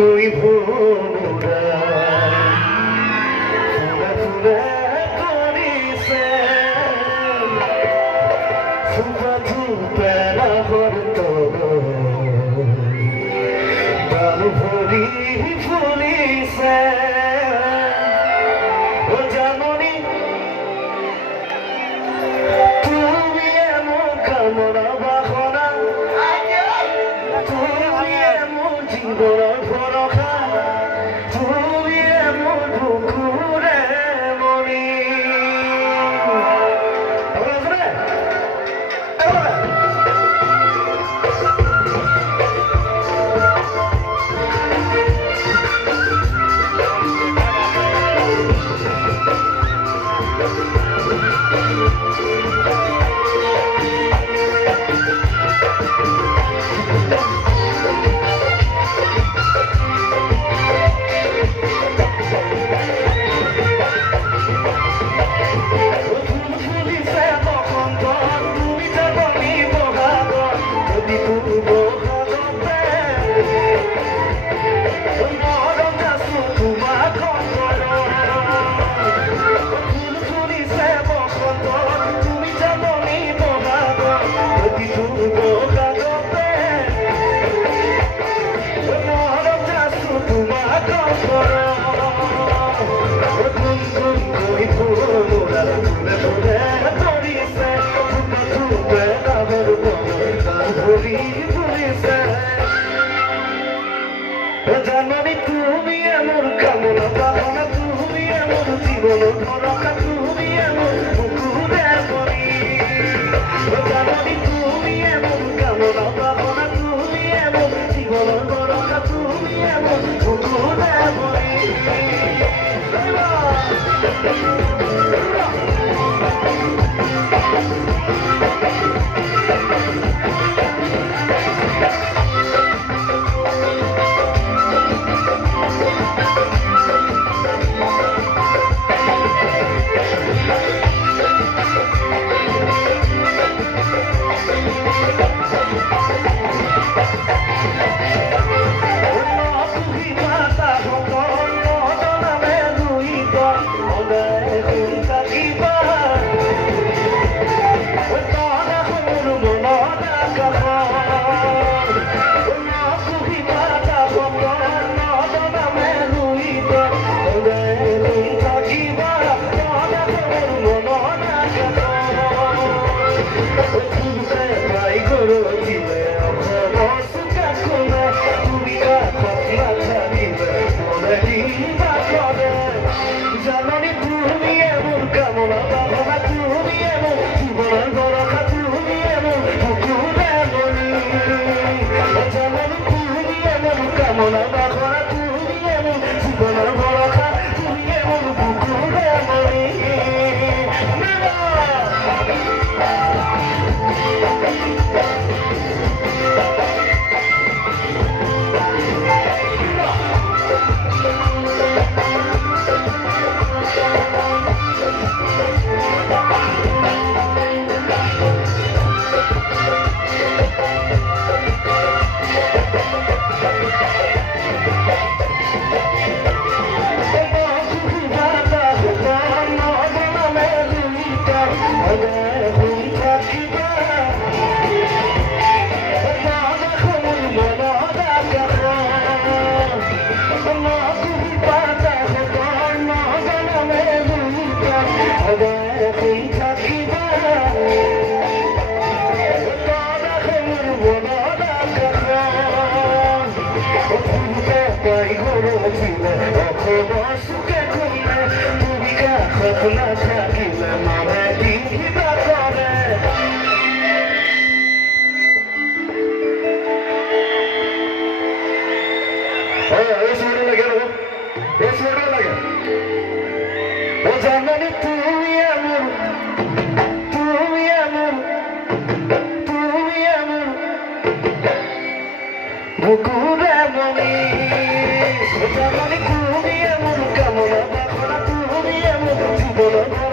কই ভোরা ফুলে ফুলে করিছে ফুপা ধুপেরা হরত ডাল ভরি ফুলিছে ও জাননি তুমি এমন কামনা বাসনা তুমি এমন জীবন ভরসা তুমি এমন বুকুরে মনি জানি তুমি এমন কামনা পাবনা তুমি এমন জীবন ভরসা তুমি এমন বুকুরে মনি জানি তুমি এমন কামনা পাবনা তুমি এমন জীবন ভরসা তুমি এমন বুকুরে মনি জানি তুমি এমন কামনা বাবা তুমি এমন জীবন ভরসা তুমি এমন বুকুরে মনি জানি তুমি এমন কামনা বাবা তুমি এমন জীবন ভরসা তুমি এমন বুকুরে মনি জানি তুমি এমন তুমি এমন তুমি এমন বুকুরে মনি জানি তুমি এমন কামনা বাসনা তুমি এমন জীবন